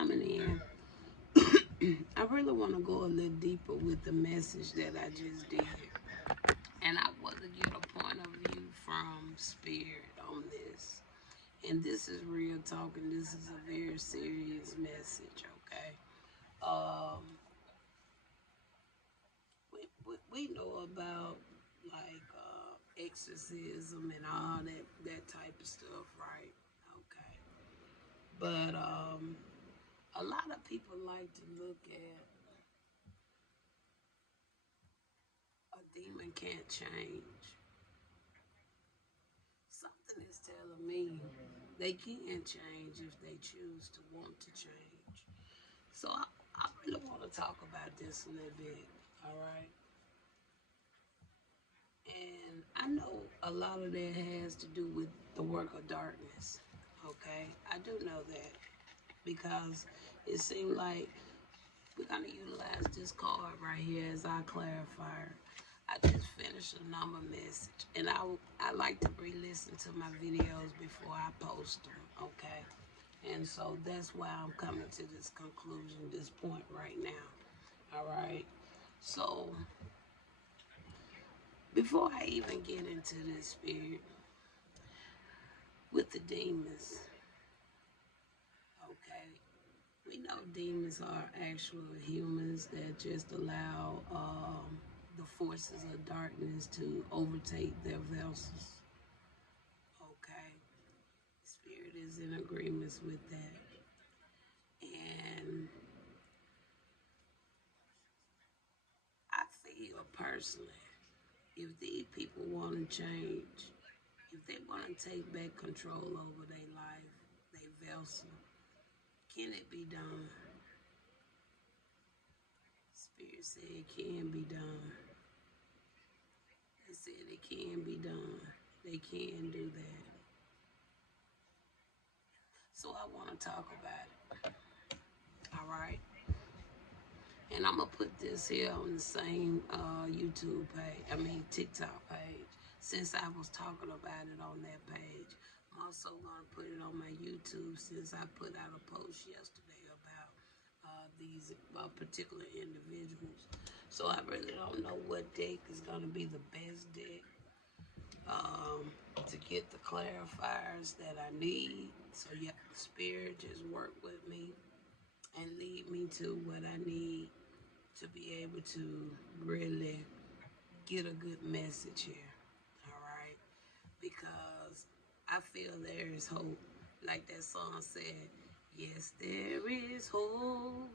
coming in, I really want to go a little deeper with the message that I just did. And I want to get a point of view from Spirit on this. And this is real talk, and this is a very serious message, okay? Um, we know about like exorcism and all that type of stuff, right? Okay. But a lot of people like to look at a demon can't change. Something is telling me they can change if they choose to want to change. So I really want to talk about this a little bit, all right? And I know a lot of that has to do with the work of darkness, okay? I do know that because it seemed like we're going to utilize this card right here as our clarifier. I just finished a number message, and I like to re-listen to my videos before I post them, okay? And so that's why I'm coming to this conclusion, this point right now, all right? So before I even get into this spirit with the demons, okay? We know demons are actual humans that just allow the forces of darkness to overtake their vessels. Okay, Spirit is in agreements with that, and I feel personally, if these people want to change, if they want to take back control over their life, their vessel, can it be done? Spirit said it can be done. They said it can be done. They can do that. So I want to talk about it. All right. And I'm going to put this here on the same YouTube page, TikTok page, since I was talking about it on that page. I'm also going to put it on my YouTube since I put out a post yesterday about these particular individuals. So I really don't know what deck is going to be the best deck to get the clarifiers that I need. So yeah, Spirit just work with me and lead me to what I need to be able to really get a good message here. All right, because I feel there is hope. Like that song said, yes, there is hope.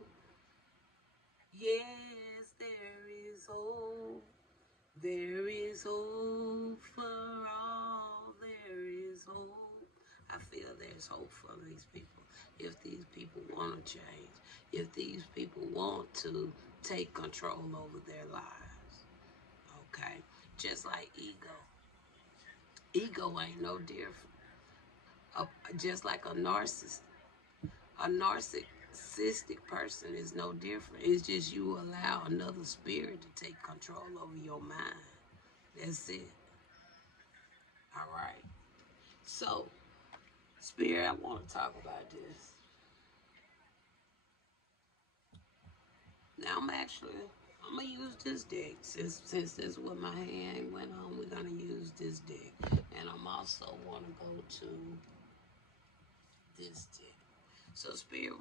Yes, there is hope. There is hope for all. There is hope. I feel there's hope for these people. If these people want to change, if these people want to take control over their lives, okay? Just like ego. Ego ain't no different. Just like a narcissistic person is no different. It's just you allow another spirit to take control over your mind. That's it. All right. So, Spirit, I want to talk about this. Now, I'm going to use this deck. Since this is what my hand went on, we're going to use this deck. And I'm also want to go to this deck. So, Spirit,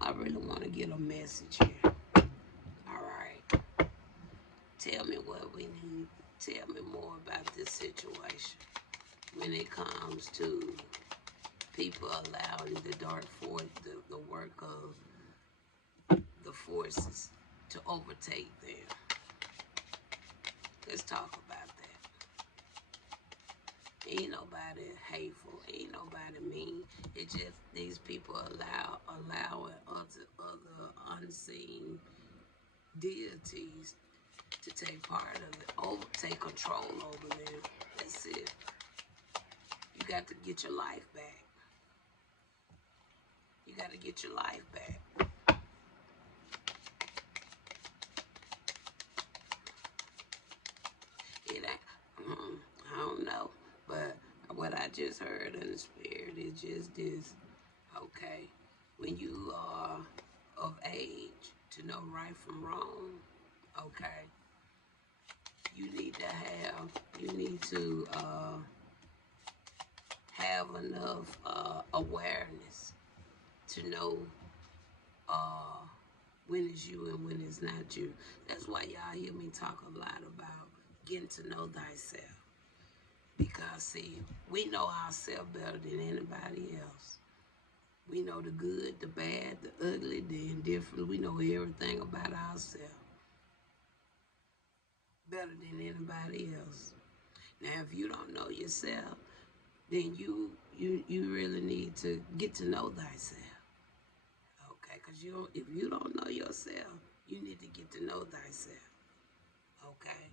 I really want to get a message here. All right. Tell me what we need. Tell me more about this situation when it comes to people allowing the dark force, the work of the forces to overtake them. Let's talk about that. Ain't nobody hateful. Ain't nobody mean. It just these people allowing other unseen deities to take part of it, take control over them. That's it. You got to get your life back. You got to get your life back. It ain't, I don't know, but what I just heard in the spirit is just this, okay? when you are of age to know right from wrong, okay, you need to have enough awareness to know uh, when it's you and when it's not you. That's why y'all hear me talk a lot about getting to know thyself. Because, see, we know ourselves better than anybody else. We know the good, the bad, the ugly, the indifferent. We know everything about ourselves better than anybody else. Now, if you don't know yourself, then you really need to get to know thyself. Okay, because if you don't know yourself, you need to get to know thyself. Okay,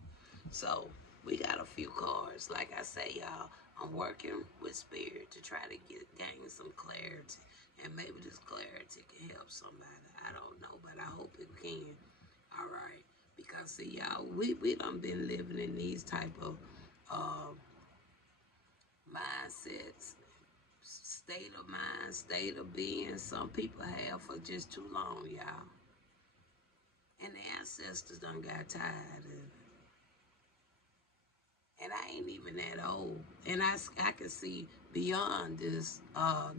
so we got a few cards. Like I say, y'all, I'm working with spirit to try to gain some clarity, and maybe this clarity can help somebody. I don't know, but I hope it can. All right, because see, y'all, we done been living in these type of mindsets, state of mind, state of being. Some people have for just too long, y'all, and the ancestors done got tired of it. And I ain't even that old. And I can see beyond this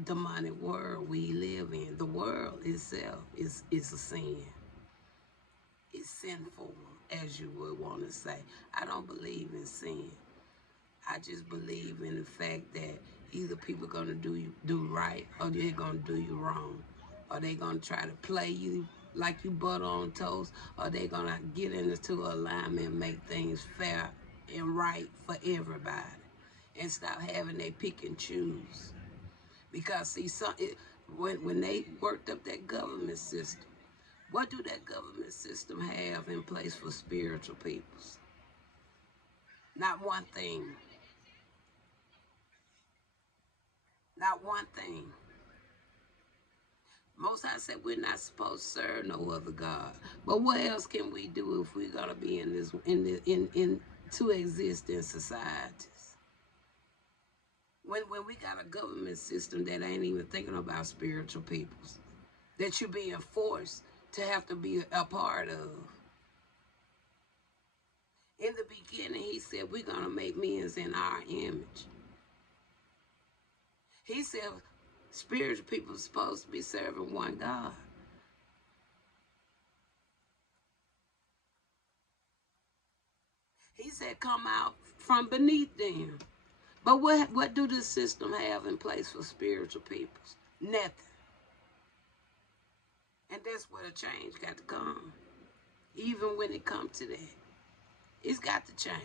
demonic world we live in. The world itself is a sin. It's sinful, as you would want to say. I don't believe in sin. I just believe in the fact that either people are going to do right or they're going to do you wrong. Or they're going to try to play you like you butter on toast, or they're going to get into alignment and make things fair and right for everybody, and stop having they pick and choose. Because see, when they worked up that government system, what do that government system have in place for spiritual peoples? Not one thing. Not one thing. Most High said we're not supposed to serve no other God. But what else can we do if we're gonna be to exist in societies? When we got a government system that ain't even thinking about spiritual peoples, that you're being forced to have to be a part of. In the beginning, he said we're gonna make men in our image. He said spiritual people are supposed to be serving one God. He said come out from beneath them. But what do this system have in place for spiritual peoples? Nothing. And that's where the change got to come. Even when it comes to that, it's got to change.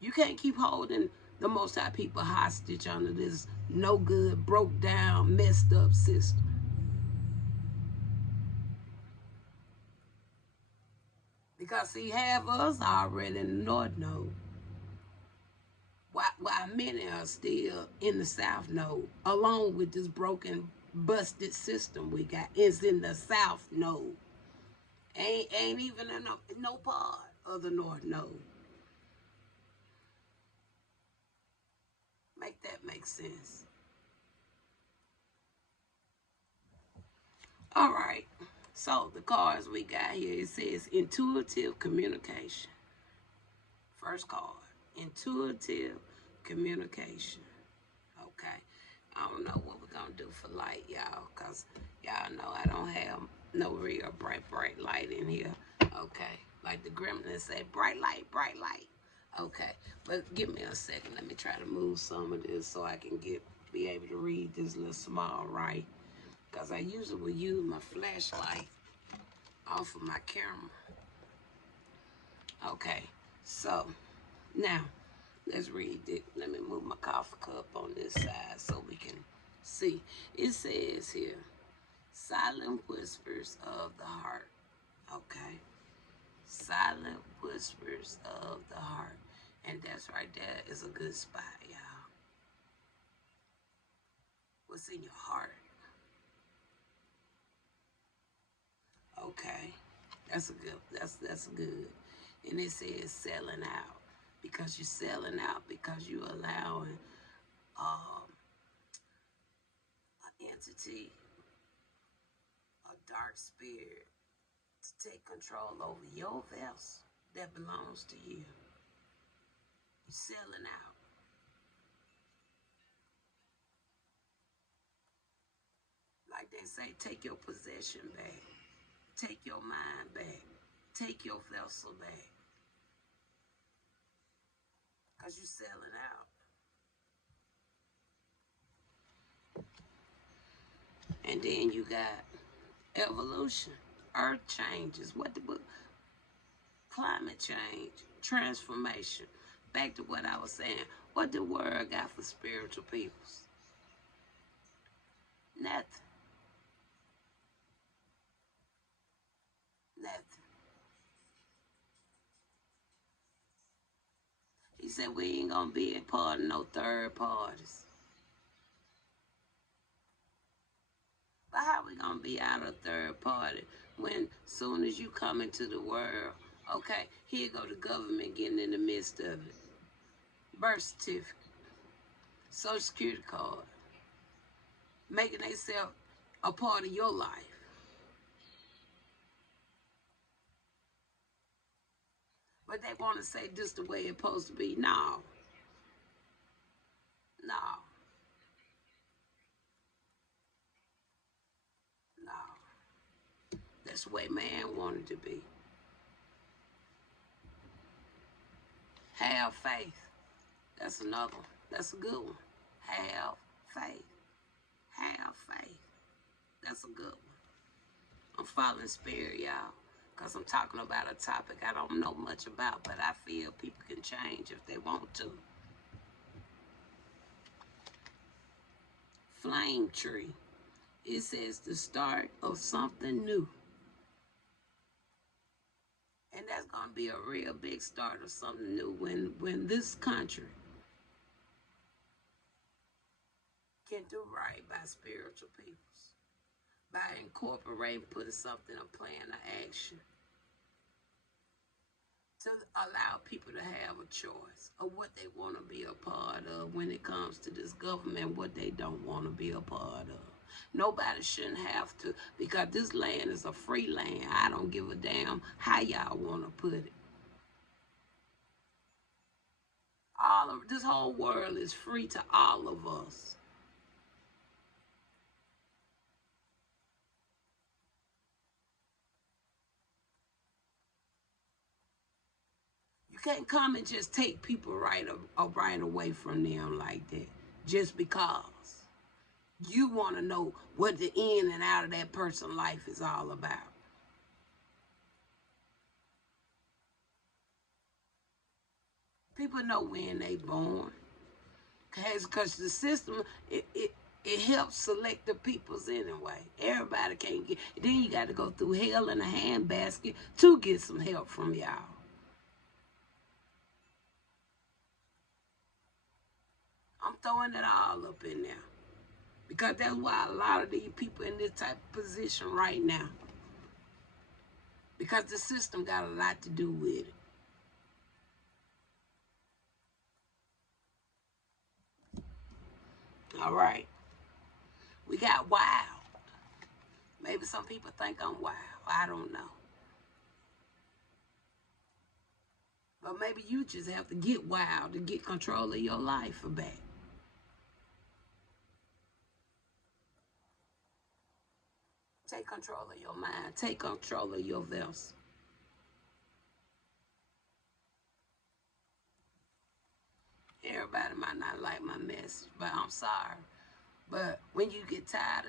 You can't keep holding the Most High people hostage under this no good, broke down, messed up system. Because see, half of us already in the North Node. While many are still in the South Node, along with this broken, busted system we got. It's in the South Node. Ain't even in no part of the North Node. Make that make sense. All right. So the cards we got here, it says intuitive communication. First card, intuitive communication. Okay. I don't know what we're going to do for light, y'all, because y'all know I don't have no real bright light in here. Okay. Like the gremlin said, bright light, bright light. Okay. But give me a second. Let me try to move some of this so I can be able to read this little small right. Because I usually will use my flashlight off of my camera. Okay. So, now, let's read it. Let me move my coffee cup on this side so we can see. It says here, silent whispers of the heart. Okay. Silent whispers of the heart. And that's right there is a good spot, y'all. What's in your heart? Okay. That's good. And it says selling out. Because you're selling out, because you're allowing an entity dark spirit to take control over your vessel that belongs to you. You're selling out. Like they say, take your possession back. Take your mind back. Take your vessel back. Because you're selling out. And then you got evolution, earth changes, what the book, climate change, transformation. Back to what I was saying, what the word got for spiritual peoples? Nothing. Nothing. He said we ain't gonna be a part of no third parties. But how we gonna be out of third party when soon as you come into the world, okay, here go the government getting in the midst of it. Birth certificate, social security card, making themselves a part of your life. But they want to say this the way it's supposed to be. No. No. No. That's the way man wanted to be. Have faith. That's another one. That's a good one. Have faith. Have faith. That's a good one. I'm following spirit, y'all, because I'm talking about a topic I don't know much about, but I feel people can change if they want to. Flame tree. It says the start of something new. And that's going to be a real big start of something new when this country can do right by spiritual peoples. By incorporating, putting something, a plan of action. To allow people to have a choice of what they want to be a part of when it comes to this government, what they don't want to be a part of. Nobody shouldn't have to, because this land is a free land. I don't give a damn how y'all want to put it. All of this whole world is free to all of us. You can't come and just take people right away from them like that just because you want to know what the in and out of that person's life is all about. People know when they born. Because the system, it helps select the peoples anyway. Everybody can't get, then you got to go through hell in a handbasket to get some help from y'all. I'm throwing it all up in there. Because that's why a lot of these people in this type of position right now. Because the system got a lot to do with it. All right. We got wild. Maybe some people think I'm wild. I don't know. But maybe you just have to get wild to get control of your life back. Take control of your mind. Take control of your vessel. Everybody might not like my message, but I'm sorry. But when you get tired,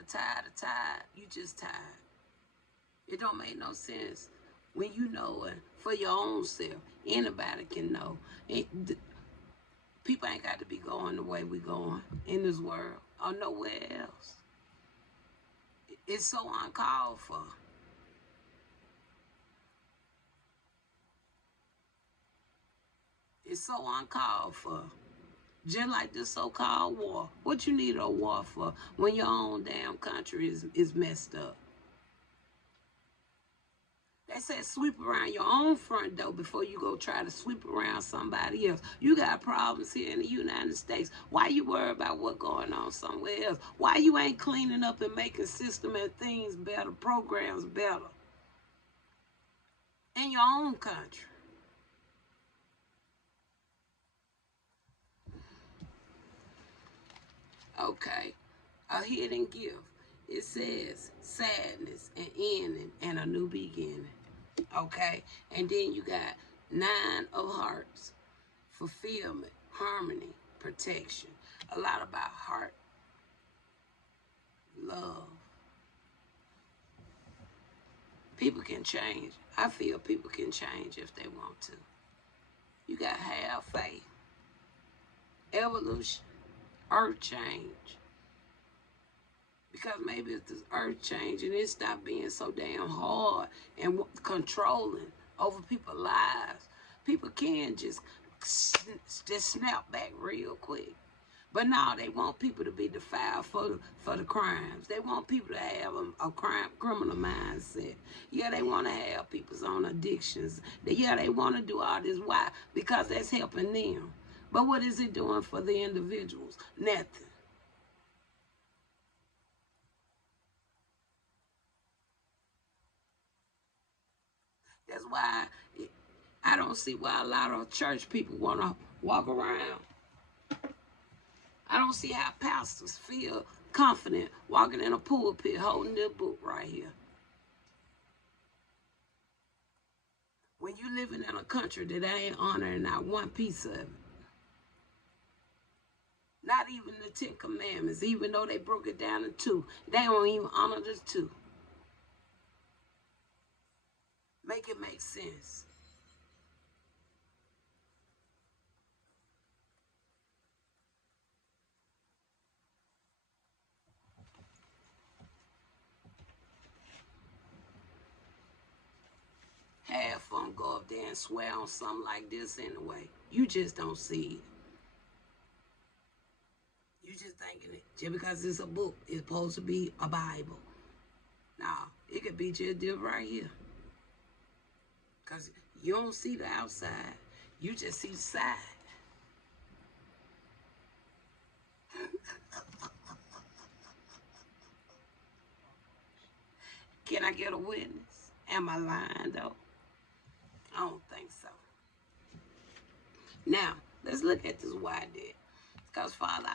you just tired. It don't make no sense. When you know it for your own self, anybody can know. People ain't got to be going the way we going in this world or nowhere else. It's so uncalled for. It's so uncalled for. Just like this so-called war. What you need a war for when your own damn country is messed up? They They said sweep around your own front door before you go try to sweep around somebody else. You got problems here in the United States. Why you worry about what's going on somewhere else? Why you ain't cleaning up and making system and things better, programs better in your own country? Okay, a hidden gift. It says sadness and ending and a new beginning. Okay, and then you got 9 of hearts, fulfillment, harmony, protection. A lot about heart, love. People can change. I feel people can change if they want to. You got to have faith. Evolution, earth change. Because maybe if this earth change and it stop being so damn hard and controlling over people's lives, people can just snap back real quick. But now they want people to be defiled for the crimes. They want people to have a criminal mindset. Yeah, they want to have people's own addictions. Yeah, they want to do all this. Why? Because that's helping them. But what is it doing for the individuals? Nothing. That's why I don't see why a lot of church people want to walk around. I don't see how pastors feel confident walking in a pulpit holding their book right here. When you living in a country that ain't honoring not one piece of it. Not even the 10 Commandments, even though they broke it down to 2. They don't even honor the 2. Make it make sense. Half of them go up there and swear on something like this anyway. You just don't see it. You just thinking it. Just because it's a book, it's supposed to be a Bible. Now, it could be just this right here. Because you don't see the outside. You just see the side. Can I get a witness? Am I lying, though? I don't think so. Now, let's look at this why did. Because, Father,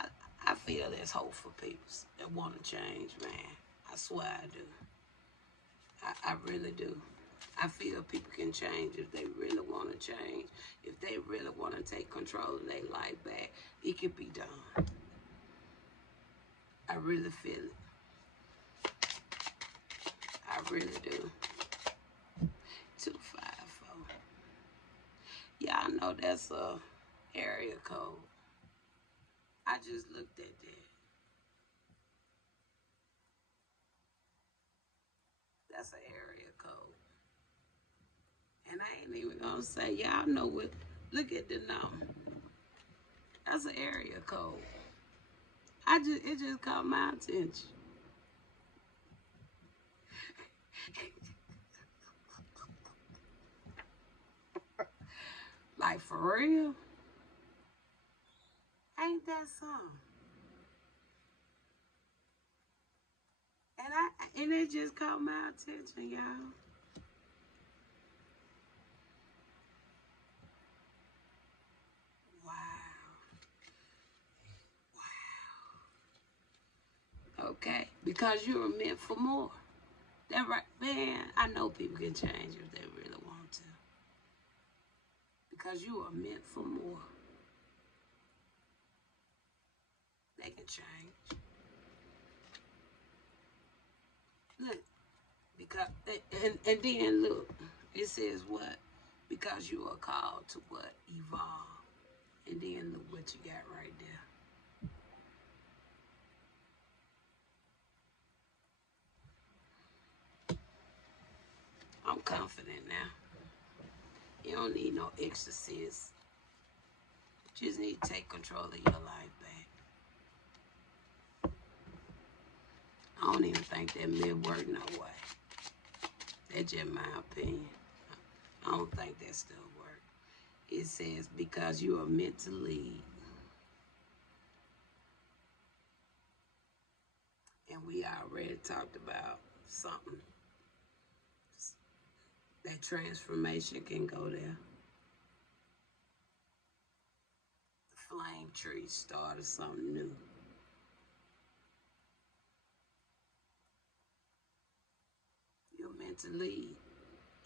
I feel there's hope for people that want to change, man. I swear I do. I really do. I feel people can change if they really want to change. If they really want to take control of their life back, it can be done. I really feel it. I really do. 254. Y'all know that's a area code. I just looked at that. That's an area code. And I ain't even gonna say, y'all know what, look at the number. That's an area code. It just caught my attention. Like, for real? Ain't that something? And it just caught my attention, y'all. Wow. Wow. Okay. Because you were meant for more. That right, man, I know people can change if they really want to. Because you are meant for more. They can change. Look, because and then look, it says what? Because you are called to what? Evolve. And then look what you got right there. I'm confident now. You don't need no exorcist. You just need to take control of your life back. I don't even think that may work no way. That's just my opinion. I don't think that stuff works. It says, because you are meant to lead. And we already talked about something. That transformation can go there. The flame tree started something new. You're meant to lead.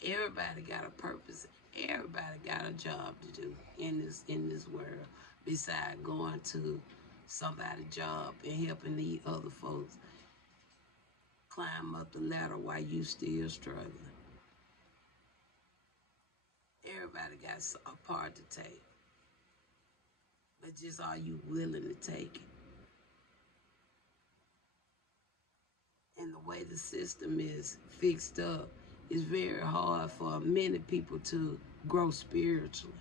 Everybody got a purpose. Everybody got a job to do in this world, besides going to somebody's job and helping these other folks climb up the ladder while you still struggling. Everybody got a part to take, but just are you willing to take it? And the way the system is fixed up, it's very hard for many people to grow spiritually.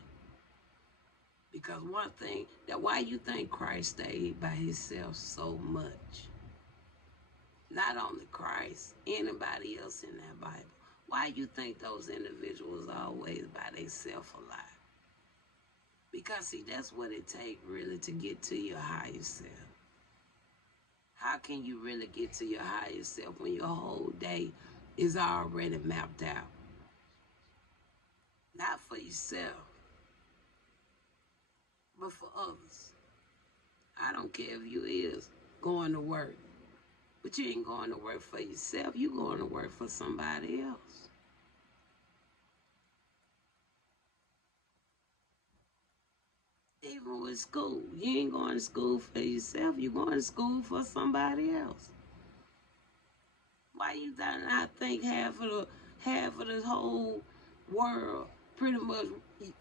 Because one thing, that why you think Christ stayed by himself so much? Not only Christ, anybody else in that Bible. Why you think those individuals always by themselves a lot? Because see, that's what it takes really to get to your higher self. How can you really get to your higher self when your whole day is already mapped out? Not for yourself, but for others. I don't care if you is going to work, but you ain't going to work for yourself. You going to work for somebody else. Even with school, you ain't going to school for yourself. You're going to school for somebody else. Why you not think half of this whole world pretty much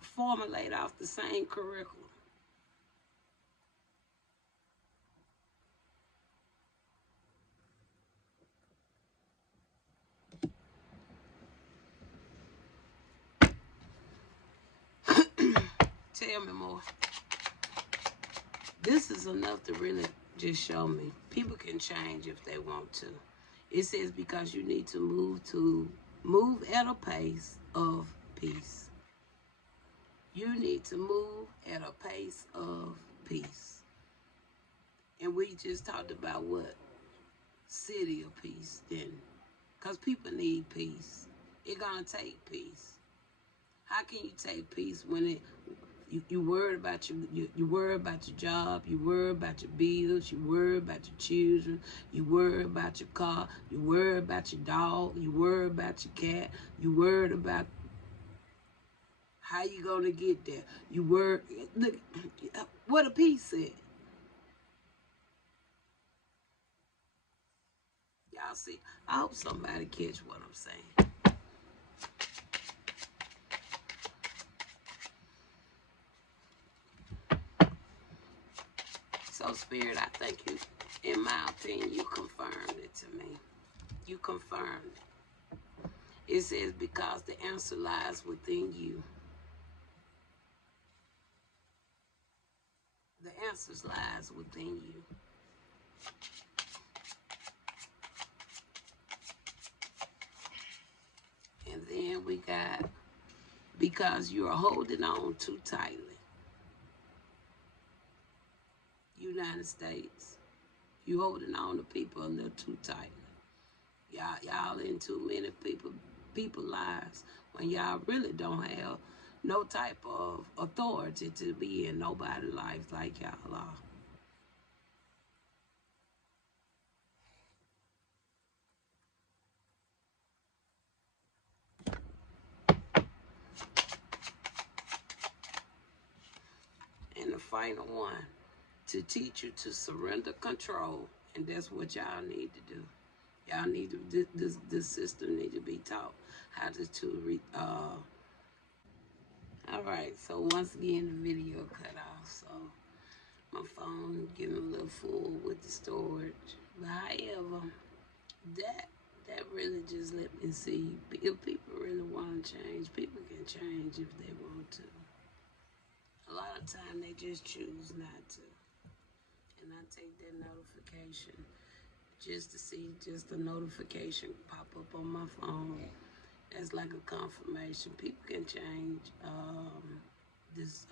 formulate off the same curriculum? Tell me more. This is enough to really just show me people can change if they want to. It says because you need to move at a pace of peace. You need to move at a pace of peace. And we just talked about what? City of peace, then. Because people need peace. It's gonna take peace. How can you take peace when you worried about you worried about your job, you worried about your bills, you worried about your children, you worried about your car, you worried about your dog, you worried about your cat, you worried about how you gonna get there. You worried. Look, what a peace said. Y'all see? I hope somebody catch what I'm saying. So, Spirit, I think you, in my opinion, you confirmed it to me. You confirmed it. It says, because the answer lies within you. The answer lies within you. And then we got, because you are holding on too tightly. United States, you holding on to people a little too tightly. Y'all in too many people lives when y'all really don't have no type of authority to be in nobody's life like y'all are. And the final one, to teach you to surrender control, and that's what y'all need to do. Y'all need to, this system need to be taught how to all right, so once again, the video cut off, so my phone getting a little full with the storage. But however, that really just let me see if people really want to change, people can change if they want to. A lot of time they just choose not to. And I take that notification just to see just a notification pop up on my phone. That's like a confirmation. People can change. This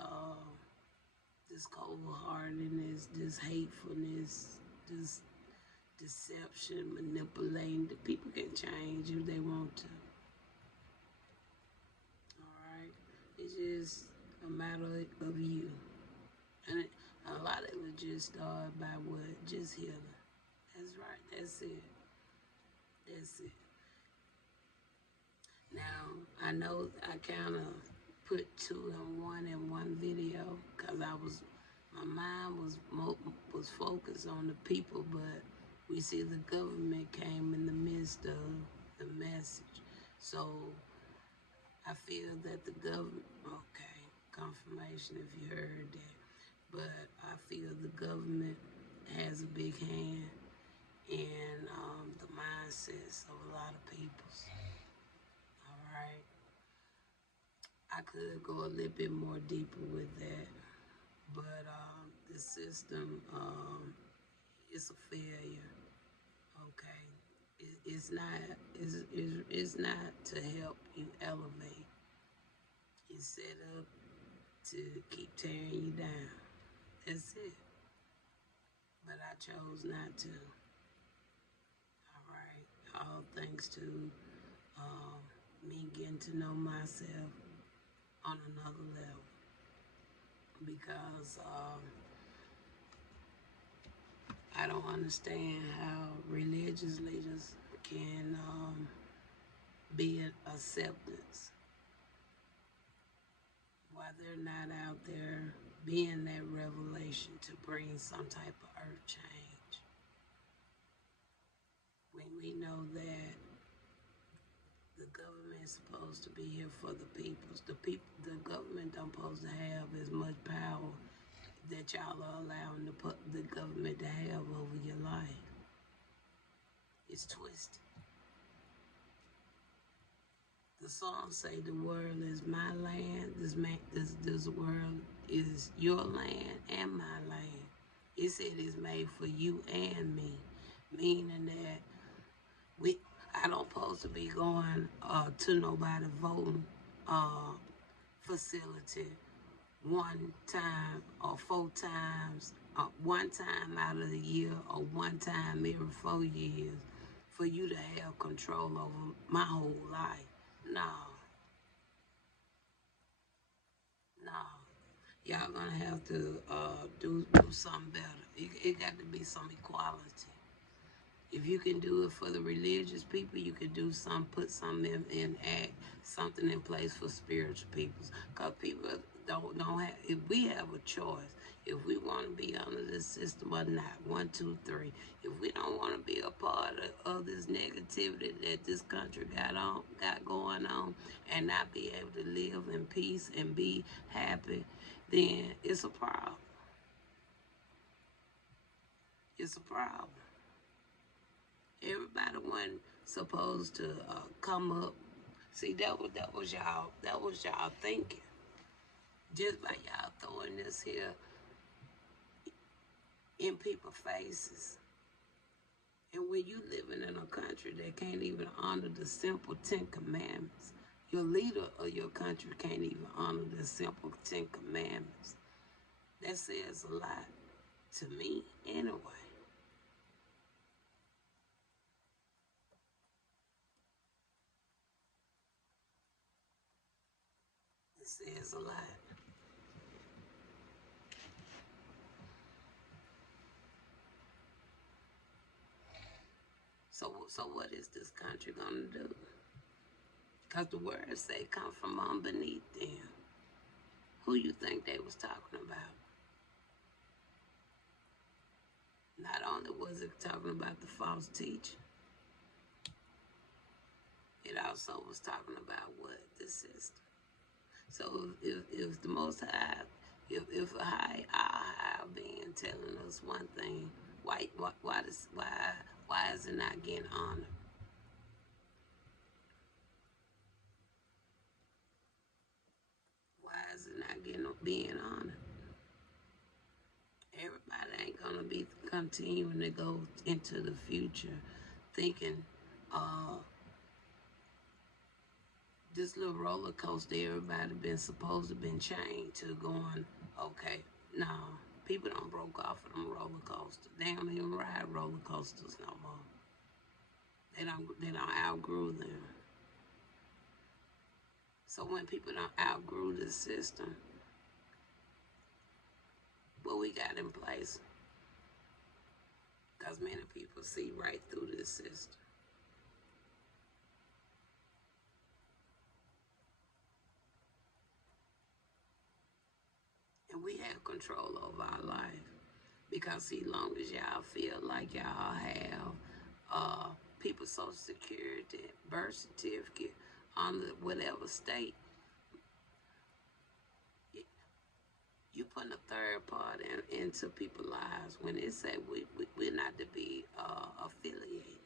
this cold-heartedness, this hatefulness, this deception, manipulating. The people can change if they want to. All right, it's just a matter of you, and a lot of it just start by what? Just healing. That's right. That's it. That's it. Now I know I kind of put two in one video because my mind was focused on the people, but we see the government came in the midst of the message. So I feel that the government, okay, confirmation if you heard that, but I feel the government has a big hand in the mindsets of a lot of peoples. All right. I could go a little bit more deeper with that, but the system is a failure. Okay, it's not to help you elevate. It's set up to keep tearing you down. That's it. But I chose not to. All right, all thanks to me getting to know myself on another level, because I don't understand how religious leaders can be an acceptance while they're not out there being that revelation to bring some type of earth change. When we know that the government is supposed to be here for the peoples, the government don't supposed to have as much power that y'all are allowing the government to have over your life. It's twisted. The song say the world is my land. This world is your land and my land. It said it's made for you and me, meaning that I don't supposed to be going to nobody voting facility one time or 4 times, one time out of the year or one time every 4 years for you to have control over my whole life. No. Y'all gonna have to do something better. It got to be some equality. If you can do it for the religious people, you can do put something in act, something in place for spiritual peoples. Cause people don't have. If we have a choice, if we want to be under this system or not, 1, 2, 3. If we don't want to be a part of this negativity that this country got going on, and not be able to live in peace and be happy, then it's a problem. It's a problem. Everybody wasn't supposed to come up. See, that was y'all thinking. Just by y'all throwing this here in people's faces. And when you living in a country that can't even honor the simple 10 commandments, your leader of your country can't even honor the simple 10 commandments. That says a lot to me anyway. It says a lot. So what is this country gonna do? Because the words say come from underneath them. Who you think they was talking about? Not only was it talking about the false teacher, it also was talking about what? The system. So if the Most High, if a high being telling us one thing, why is it not getting honored? Why is it not being honored? Everybody ain't gonna be continuing to go into the future thinking this little roller coaster everybody been supposed to been chained to going, okay, no, people don't broke off of them roller coasters. They don't even ride roller coasters no more. They don't outgrew them. So when people don't outgrew the system, what we got in place, because many people see right through this system. And we have control over our life. Because see, long as y'all feel like y'all have people's social security, birth certificate, under whatever state, you putting a third party into people's lives when they say we're not to be affiliated,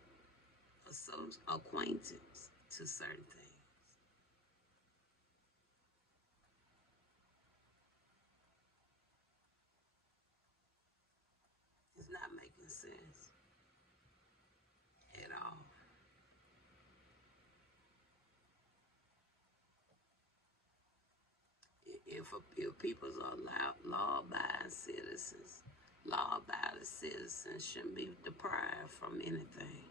acquaintance to certain things. It's not making sense at all. If people are law-abiding citizens, law-abiding citizens shouldn't be deprived from anything.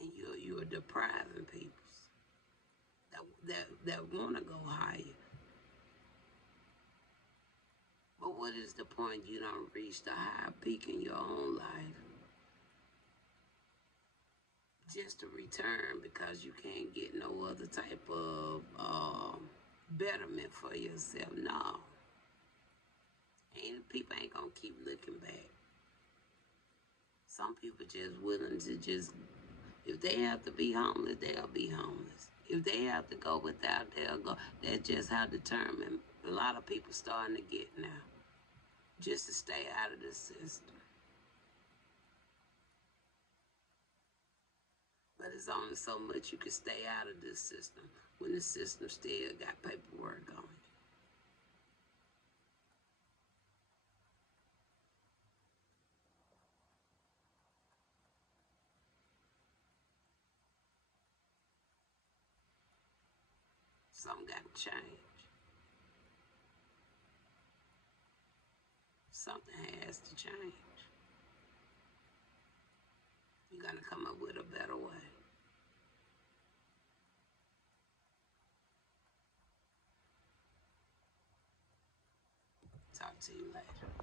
And you're depriving people that want to go higher. But what is the point? You don't reach the higher peak in your own life just to return because you can't get no other type of betterment for yourself. No. People ain't gonna keep looking back. Some people just willing to just, if they have to be homeless, they'll be homeless. If they have to go without, they'll go. That's just how determined a lot of people starting to get now, just to stay out of the system. But it's only so much you can stay out of this system when the system still got paperwork on you. Something got to change. Something has to change. You got to come up with a better way. Talk to you later.